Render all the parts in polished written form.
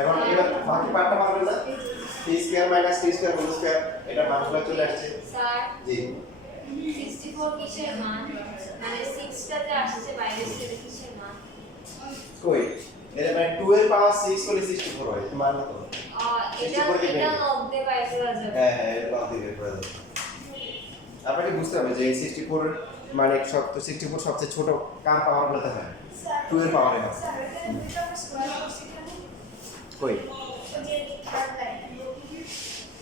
এখন এটা বাকি পার্টটা পাবেন না t square minus t square whole square এটা মানগুলো চলে আসছে স্যার জি 64 কিসের মান মানে 6টাতে আসছে বাইরে থেকে কিসের মান কই এটা মানে 2 এর পাওয়ার 6 হলে 64 হয় মান কত এটা এটা লগ দিয়ে বাইরে করা যাবে হ্যাঁ হ্যাঁ এটা লগ দিয়ে বের করা যাবে আপনাকে বুঝতে হবে যে 64 মানে 64 সবচেয়ে ছোট কার পাওয়ার বলতে হয় 2 এর পাওয়ারে হয় স্যার এটা কিন্তু আমরা স্কয়ার করছি এখানে কই ওই যে থার্ড লাইন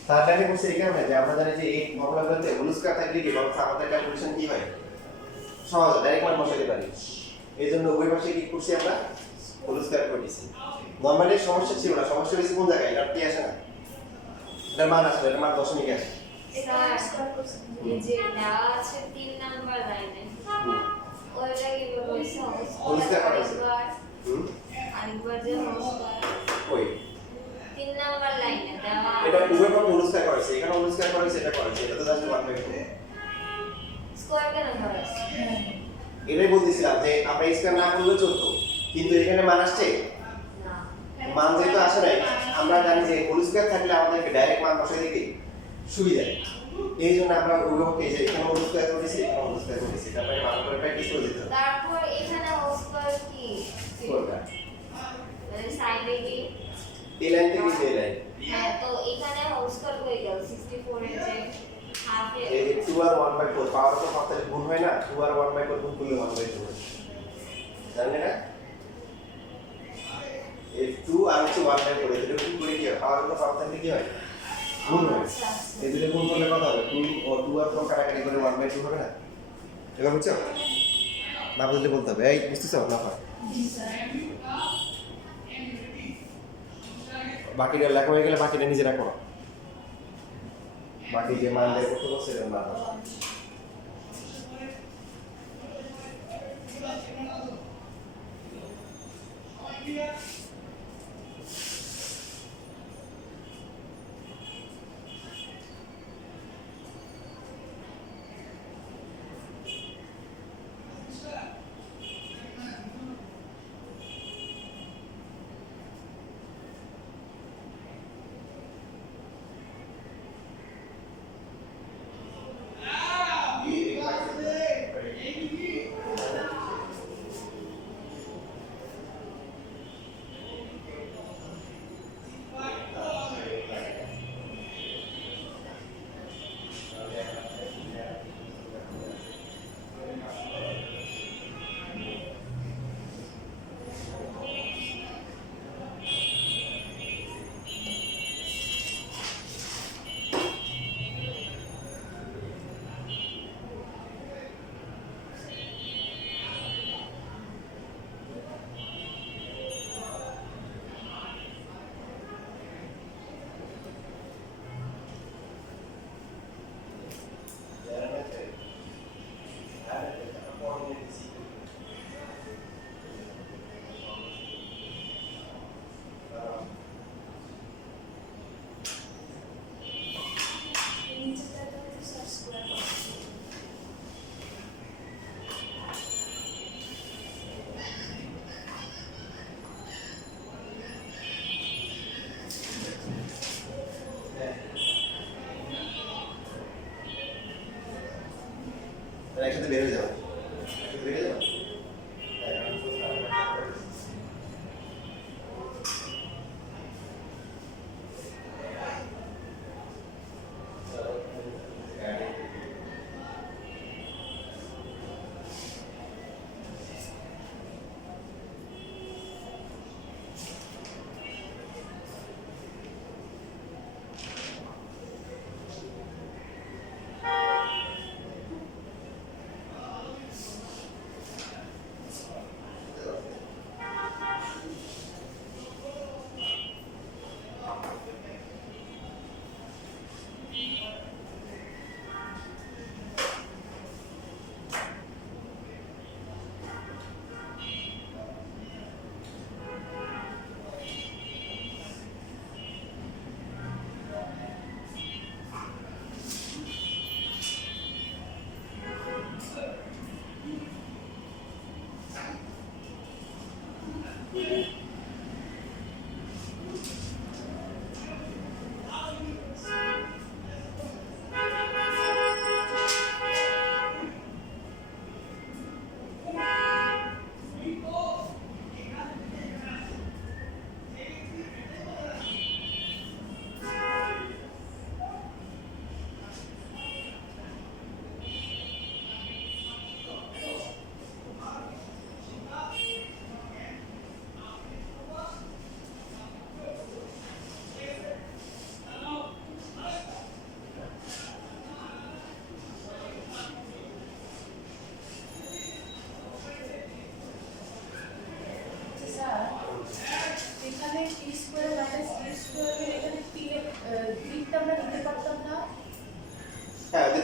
তার লাগে বলছে এই কারণে যে আমরা জানি যে এই ফর্মুলাগুলোতে হোল স্কয়ার থাকলে কি বলছে আমাদের ক্যালকুলেশন কি হয় সহজ ডাইরেক্ট মান বসাতে পারি এইজন্য ওই পাশে কি করছি আমরা হোল স্কয়ার করে দিয়েছি নরমালি সমস্যা ছিল না সমস্যা হয়েছে কোন জায়গায় এটা কি আসে না এটার মান আসে এটার মান দশমিক আসে এটা স্কয়ার করছি এই যে দেওয়া আছে 3 নাম্বার লাইনে ওইটা কি বলছে হোল স্কয়ার করা আছে আরেকবার যে হোল স্কয়ার ওই 3 নাম্বার লাইনে দেওয়া এটা উভয় পক্ষ হোল স্কয়ার করেছে এখানে হোল স্কয়ার করেছে এটা করেছে এটা তো জাস্ট 1/2 স্কয়ার কেন করা আছে এটাই বলতেছিলাম যে আমরা স্কয়ার না করলে চলতো কিন্তু এখানে মান আসছে না মান যেহেতু আসে নাই আমরা জানি যে হোল স্কয়ার থাকলে আমাদেরকে ডাইরেক্ট মান বসাই দিতে সুবিধা এই জন্য আমরা উভয়কে যে এখানে হোল স্কয়ার করেছি এখানে হোল স্কয়ার করেছি তারপরে মান করে প্র্যাকটিস করে দিতে হবে তারপর এখানে হোল স্কয়ার কি কোনটা মানে সাইডে কি এই লাইন থেকে এই লাইন হ্যাঁ তো এখানে হোল স্কয়ার হয়ে গেল 64 এর যে হাফ এর এই 2 আর 1/4 পাওয়ার তো পাতালে গুণ হয় না 2 আর 1/4 গুণ করলে 1/2 হয় জানেন না এই 2 আর 1/4 এটা গুণ করে কি হয় পাওয়ার তো পাতালে কি হয় গুণ হয় এই দুটো গুণ করলে কত হবে 2 ও 2 আর 4 কাটাকাটি করে 1/2 হবে না এবার বুঝছো না বুঝলে বলতে হবে এই বুঝতেছো না হয় বাকিটা লেখা হয়ে গেলে বাকিটা নিজে রাখো বাকি যে মান বের করতে বলছে এটা না নিচেটা তো স্যার স্কয়ার করছি একসাথে বের হয়ে যাবে একসাথে বের হয়ে যাবে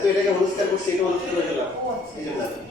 যেহেতু এটাকে হোল স্কয়ার করছি এটা হোল স্কয়ার করে দিলাম এই জন্য আর কি।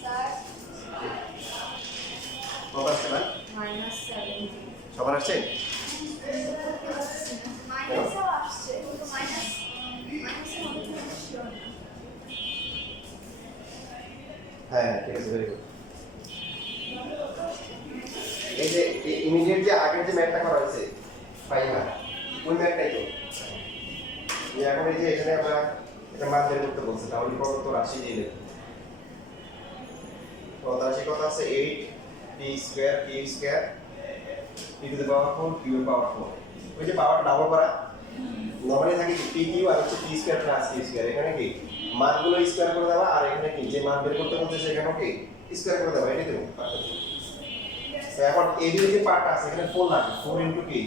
স্যার স্যার কত আসছে না -70 সবার আসছে মাইনাসও আসছে কিন্তু মাইনাসের মধ্যে ছিল না। হ্যাঁ ঠিক আছে ভেরি গুড এই যে ইমিডিয়েট যে আগের যে ম্যাথটা করা হয়েছে ফাইবার ওই ম্যাথটাই তো এখন এই যে এখানে আমরা এটা মান বের করতে বলছে তাহলে কত তো রাশি দিয়ে লিখব কত রাশি কত আছে 8 p square q square p to the power 4 q এর পাওয়ার 4 ওই যে পাওয়ার ডাবল করা নরমালি থাকে p q আর হচ্ছে p square plus q square এখানে কি মানগুলো স্কয়ার করে দেওয়া আর এখানে কি যে মান বের করতে বলছে সেখানে কি স্কয়ার করে দেওয়া এটাই তো তো এখন এই যে পার্টটা আছে এখানে 4 লাগবে 4 ইনটু কি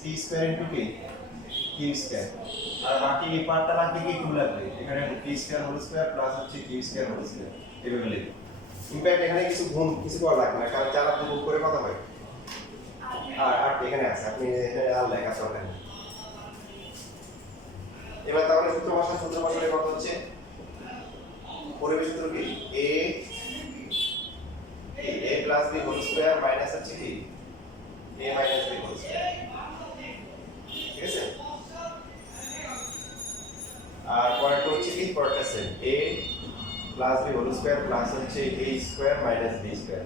p স্কয়ার ইনটু কি q স্কয়ার আর বাকি এই পার্টটা লাগবে কি 2 লাগবে এখানে p square whole square plus হচ্ছে q স্কয়ার হোল স্কয়ার এভাবে লিখব ইমপ্যাক্ট এখানে কিছু করা লাগবে না কারণ 4 আর 2 করে কত হয় আর এখানে আছে আপনি এখানে আর লেখা দরকার নেই এবার তাহলে সূত্র ভাষায় কত হচ্ছে পরিবেশ সূত্র কি a plus b whole square minus হচ্ছে কি a minus b whole square ঠিক আছে আর পরেরটা হচ্ছে কি পরেরটা same a plus b whole square plus হচ্ছে a square minus b square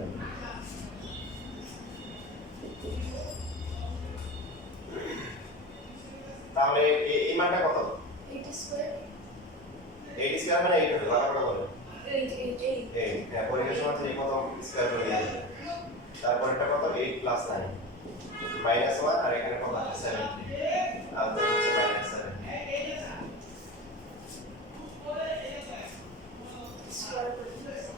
তাহলে এই মানটা কত 8 স্কয়ার 8 স্কয়ার মানে 8 হবে বারবার বলে 8 এই হ্যাঁ পরীক্ষার সময় থেকে কত স্কয়ার করে দিয়ে আসবে তারপরটা কত 8 প্লাস 9 মাইনাস 1 আর এখানে কত আছে 7 আর তার হচ্ছে মাইনাস 7 স্কয়ার করে দিয়েছি।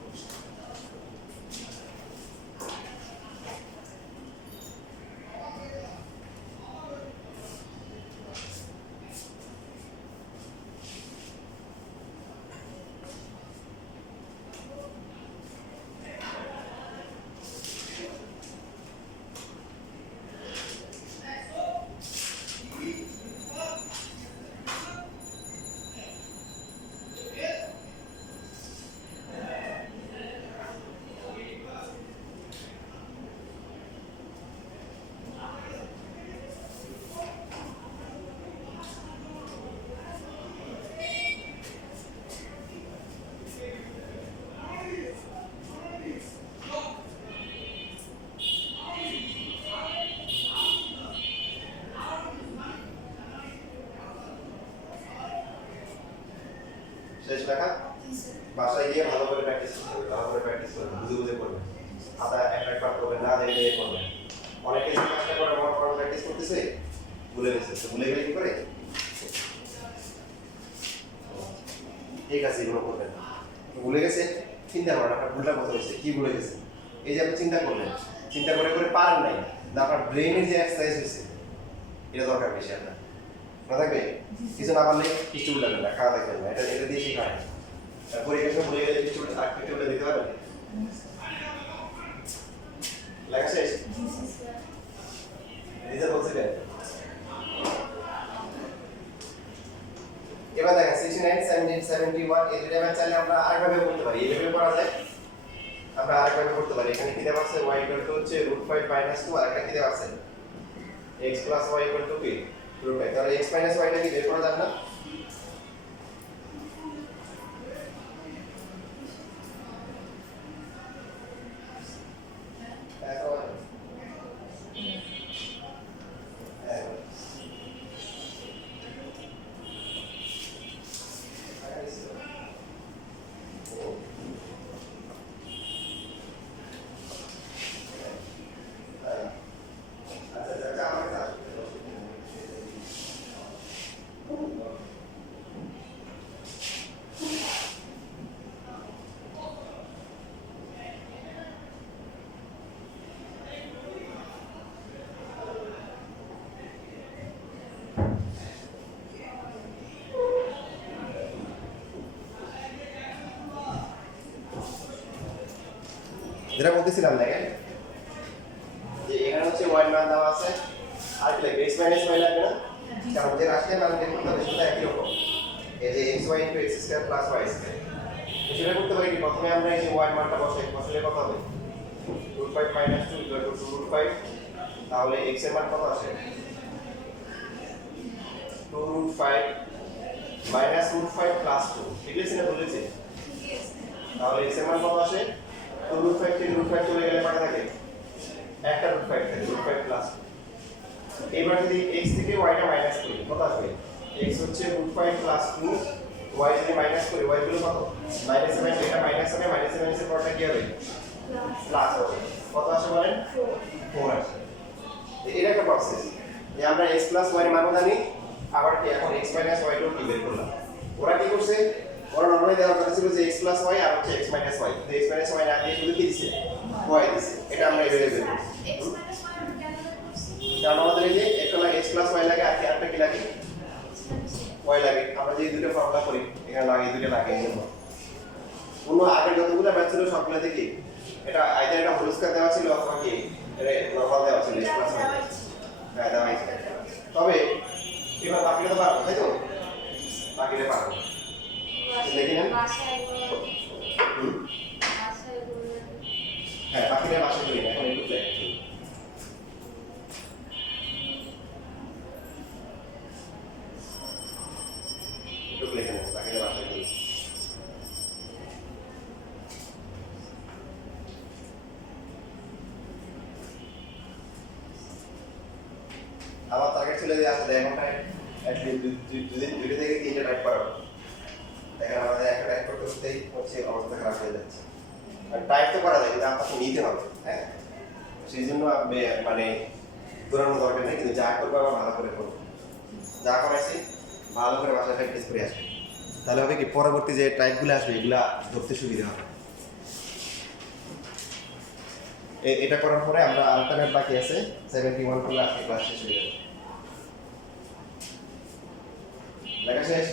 শেষ লেখা বাসায় গিয়ে ভালো করে প্র্যাকটিস করতে হবে ভালো করে প্র্যাকটিস করবেন বুঝে বুঝে করবেন খাতা একবার করবেন না দেখে করবেন অনেকে যে কাজটা করে মনে করেন প্র্যাকটিস করতেছে ভুলে গেছে তো ভুলে গেলে কি করে ঠিক আছে এগুলো করবেন ভুলে গেছে চিন্তা করেন আপনার ভুলটা কোথায় হয়েছে কি ভুলে গেছে এই যে আপনি চিন্তা করলেন চিন্তা করে করে পারেন নাই না আপনার ব্রেনের যে এক্সারসাইজ হয়েছে এটা দরকার বেশি আপনার না থাকবে কিছু না পারলে কিছু লাগবে না খাওয়া দেখবেন না এটা দিয়ে শেখায় পরীক্ষার সময় ভুলে গেলে কিছু দিতে পারবেন লেখা শেষ দিতে বলছিলেন 71 এই দুটো মান চাইলে আমরা আরেকভাবে করতে পারি এইভাবে করা যায় আমরা আরেকভাবে করতে পারি এখানে কি দেওয়া আছে y হচ্ছে √5 - 2 আর একটা কি দেওয়া আছে x + y কি √5 তাহলে x - y টা কি বের করা যাবে না যেটা বলতেছিলাম দেখেন যে এখানে হচ্ছে y মান দেওয়া আছে আর কি লাগবে x - y লাগবে না কারণ যে রাশিয়ার মান বের করতে হবে সেটা একই রকম এই যে xy * x² + y² সেটা করতে পারি কি প্রথমে আমরা এই যে y মানটা বসাই বসালে কত হবে √5 - 2 √5 তাহলে x এর মান কত আসে 2√5 -√5 + 2 ঠিক আছে না বলেছি তাহলে x এর মান কত আসে 2√5 থেকে √5 চলে গেলে কত থাকে একটা √5 থাকে √5 প্লাস এবার যদি x থেকে y টা মাইনাস করি কত আসবে x হচ্ছে √5 প্লাস 2 y যদি মাইনাস করি y গুলো কত মাইনাস হবে এটা মাইনাস হবে মাইনাস এর পরটা কি হবে প্লাস হবে কত আসে বলেন 4 আসে এটা একটা প্রসেস যে আমরা x প্লাস y এর মান জানি আবার কি এখন x মাইনাস y টা কি বের করলাম ওরা কি করছে ওরা নরমালি দেওয়ার কথা ছিল যে x প্লাস y আর হচ্ছে x মাইনাস y তো x মাইনাস y না দিয়ে শুধু কি দিছে y দিছে এটা আমরা এভাবে বের করব x - y আমরা কেন বের করছি কারণ আমাদের এই যে একটা লাগে x প্লাস y লাগে আর একটা কি লাগে y লাগে আমরা যে দুটো ফর্মুলা করি এখানে লাগে দুটো লাগে এই জন্য অন্য আগের যতগুলো ম্যাথ ছিল সবগুলো দেখি এটা আইদার এটা হোল স্কয়ার দেওয়া ছিল অথবা কি এটা নরমাল দেওয়া ছিল x প্লাস y হ্যাঁ দেওয়া আছে তবে এবার বাকিটা তো পারবো তাই তো বাকিটা পারবো দেখি না বাসায় হুম বাসায় হ্যাঁ বাকিটা বাসায় করি না এখন একটু প্ল্যান করি একটু প্ল্যান করি বাকিটা বাসায় করি আমার টার্গেট ছিল যে আসলে ঘন্টায় অ্যাটলিস্ট দুটো থেকে তিনটা টাইপ করাবো দেখেন আমাদের একটা টাইপ করতে করতেই হচ্ছে অবস্থা খারাপ হয়ে যাচ্ছে আর টাইপ তো করা যায় কিন্তু আপনাকে নিতে হবে হ্যাঁ সেই জন্য মানে দৌড়ানোর দরকার নেই কিন্তু যা করবো আবার ভালো করে করবো যা করাইছি ভালো করে বাসায় প্র্যাকটিস করে আসবে তাহলে হবে কি পরবর্তী যে টাইপগুলো আসবে এগুলা ধরতে সুবিধা হবে এটা করার পরে আমরা আরেকটা ম্যাথ বাকি আছে 71 করলে আজকে ক্লাস শেষ হয়ে যাবে লেখা শেষ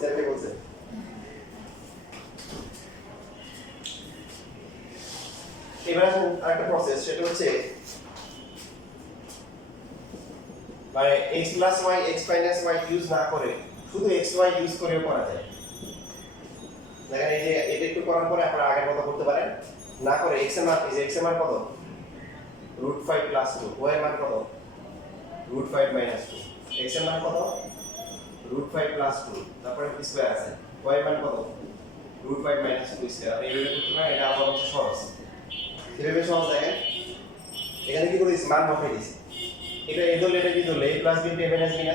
স্যার কি বলছে এবার আসুন আরেকটা প্রসেস সেটা হচ্ছে মানে x plus y x minus y use না করে শুধু x y ইউজ করেও করা যায় দেখেন এই যে এটা একটু করার পরে আপনারা আগের মতো করতে পারেন না করে x এর মান এই যে x এর মান কত √5 প্লাস 2 y এর মান কত √5 মাইনাস 2 x এর মান কত √5 প্লাস 2 তারপরে স্কয়ার আছে y এর মান কত √5 মাইনাস 2 স্কয়ার আপনি এইভাবে করতে পারেন এটা আমার হচ্ছে সহজ কিভাবে সহজ দেখেন এখানে কি করেছি মান বসাই দিয়েছি এটা এই ধরলে এটা কি ধরলে a plus b ten minus b না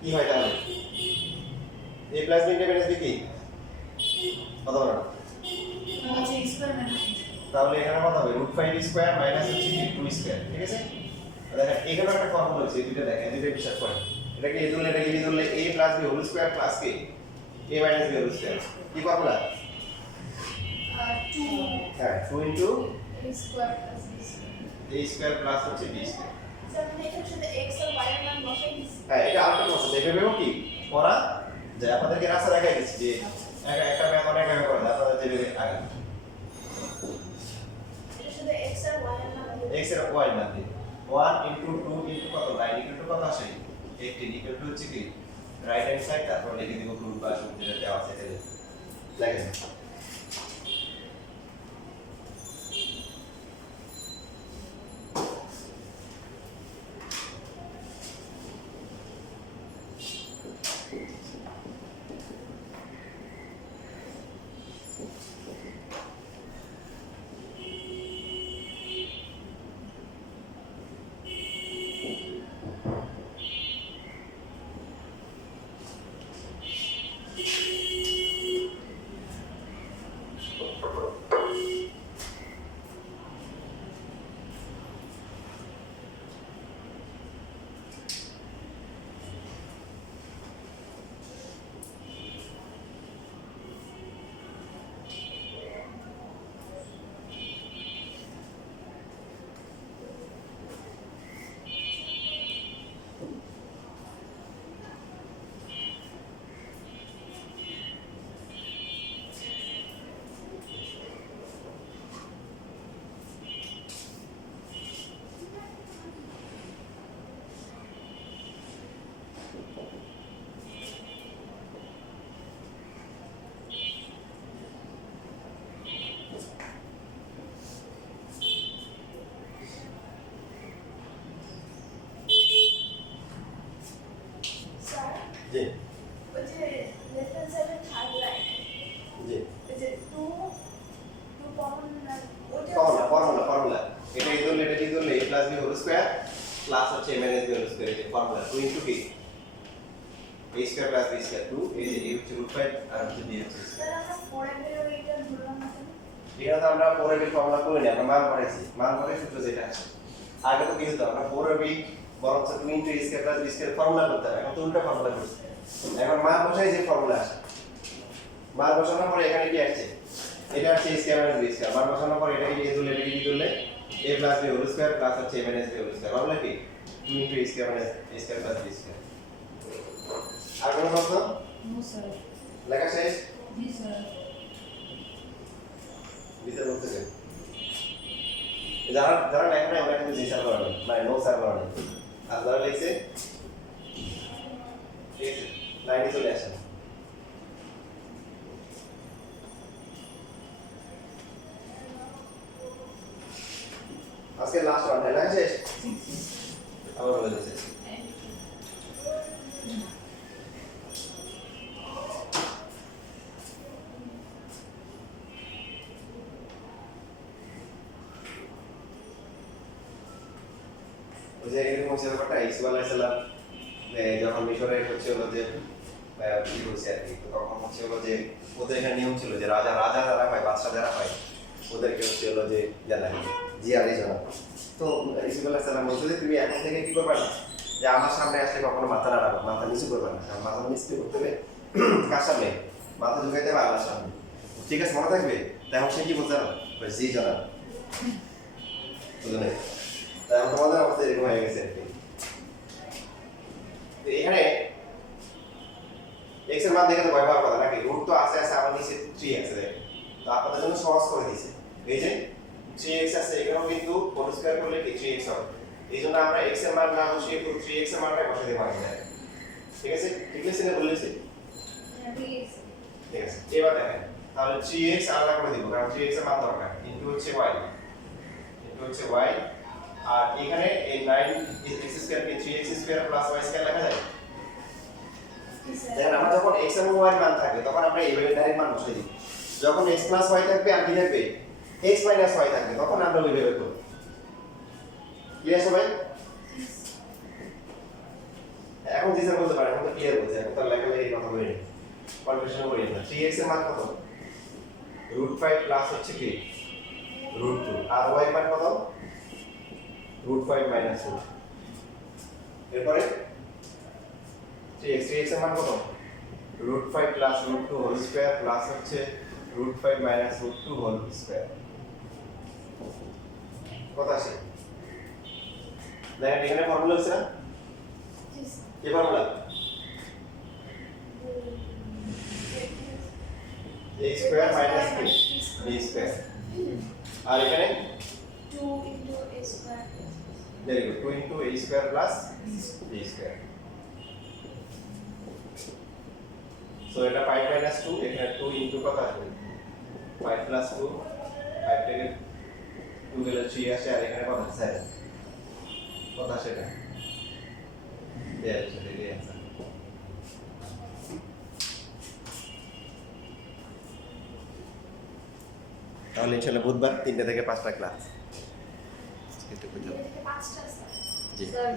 কি হয় তাহলে a plus b ten minus b কি কত হবে তাহলে এখানে কত হবে √5 স্কয়ার মাইনাস হচ্ছে কি 2 স্কয়ার ঠিক আছে দেখেন এখানে একটা ফর্মুলা আছে দুটো দেখেন দুটো বিশ্বাস করেন এটা কি এই ধরলে এটা কি ধরলে a plus b whole square plus কি a minus b whole square কি ফর্মুলা 2 হ্যাঁ 2 into a square plus b a square plus হচ্ছে b স্কয়ার স্যার মানে এখানে শুধু x আর y এর মান বসাই দিছি হ্যাঁ এটা আরেকটা প্রসেস এভাবেও কি করা যে আপনাদেরকে রাস্তা দেখাই দিচ্ছি যে একটা ম্যাথ অনেক ভাবে করা যায় আপনাদের যেভাবে আগে এটা শুধু x আর y এর মান দিয়ে x এর y মান দিই 1 ইনটু 2 ইনটু কত 9 ইনটু কত আসে 18 ইকুয়াল টু হচ্ছে কি রাইট হ্যান্ড সাইড তারপর লিখে দিব রুট বা যেটা দেওয়া আছে এটা লেখেন স্যার জি ওই যে লেফট হ্যান্ড সাইডে থার্ড লাইন জি ওই যে টু টু কমন ওটা ফর্মুলা এটা কি ধরলে a plus b whole square plus হচ্ছে m minus b whole square এই formula 2 into b a square plus b square 2 এই যে a হচ্ছে √5 আর হচ্ছে b হচ্ছে স্যার আমরা 4 এর ওইটা ধরলাম না কেন? এটা তো আমরা 4 এর ফর্মুলা করে নিই আমরা মান করে সূত্র যেটা আছে আগে তো কি হতো আমরা 4 এর b বরং 2 into a square plus b square formula করতাম এখন তো উল্টা ফর্মুলা করছি এখন মান বসাই যে ফর্মুলা আসে মান বসানোর পরে এখানে কি আসছে এটা হচ্ছে a square minus b square মান বসানোর পরে এটা কি ধরলে a plus b whole square plus হচ্ছে a minus b whole square formula কি 2 into a square minus a square plus b square আর কোনো প্রশ্ন নো স্যার লেখা শেষ জি স্যার বিচার করতে চাই যারা লেখা নাই ওরা কিন্তু জি স্যার করাবেন মানে নো স্যার করাবেন আর যারা লিখছে ঠিক আছে লাইনে চলে আসেন আজকে লাস্ট ওয়ান লেখা শেষ আবার বলে দিচ্ছি যে এরকম হচ্ছে ব্যাপারটা ইসু আলাইহিস সালাম যখন মিশরে হচ্ছে হলো যে কি বলছে আর কি তখন হচ্ছে হলো যে ওদের এখানে নিয়ম ছিল যে রাজা যারা হয় বাদশা যারা হয় ওদেরকে হচ্ছে হলো যে জানাই জিয়ারে জানা তো ইসু আলাইহিস সালাম বলছে যে তুমি এখন থেকে কি করবে না যে আমার সামনে আসলে কখনো মাথা নাড়াবে মাথা নিচু করবে না কারণ মাথা নিচু করতে হবে কার সামনে মাথা ঝুঁকাইতে হবে আল্লাহর সামনে ঠিক আছে মনে থাকবে তখন সে কি বলতে জানো জি জানা বুঝলেন তাই তোমাদের অবস্থা এরকম হয়ে গেছে আর কি এখানে x এর মান দেখে তো ভয় পাওয়ার কথা নাকি রুট তো আছে আমার নিচে 3x আছে তো আপনাদের জন্য সহজ করে দিয়েছে এই যে 3x আছে এখানেও কিন্তু হোল স্কয়ার করলে কি 3x হবে এই জন্য আমরা x এর মান না বসিয়ে পুরো 3x এর মানটা বসাতে পারি না ঠিক আছে ঠিক আছে না বলেছি ঠিক আছে এবার দেখেন তাহলে 3x আলাদা করে দিব কারণ 3x এর মান দরকার ইনটু হচ্ছে y আর এখানে এই 9x স্কয়ার কে 3x square plus y square লেখা যায় দেখেন আমরা যখন x এবং y এর মান থাকবে তখন আমরা এইভাবে ডাইরেক্ট মান বসাই দিই যখন x প্লাস y থাকবে আর কি থাকবে x মাইনাস y থাকবে তখন আমরা ওইভাবে করব ক্লিয়ার সবাই এখন জিজ্ঞাসা করতে পারেন এখন তো ক্লিয়ার বলছে এখন তো লেখালেখি কথা বলি কনফিউশন করি না 3x এর মান কত √5 প্লাস হচ্ছে কি √2 আর y এর মান কত √5 মাইনাস 2 এরপরে 3x এর মান কত √5 প্লাস √2 হোল স্কয়ার প্লাস হচ্ছে √5 মাইনাস √2 হোল স্কয়ার কত আসে দেখেন এখানে ফর্মুলা আছে না কি formula a square minus b square আর এখানে 2 into a square very good 2 into a square plus b square so এটা 5 মাইনাস 2 এখানে 2 ইনটু কত আসবে 5 প্লাস 2 5 থেকে 2 গেলে 3 আসে আর এখানে কত আছে 7 কত আসে এটা দেয়া আছে এটাই আছে তাহলে ইনশাআল্লাহ বুধবার 3টা থেকে 5টা ক্লাস থেকে 5টা স্যার জি স্যার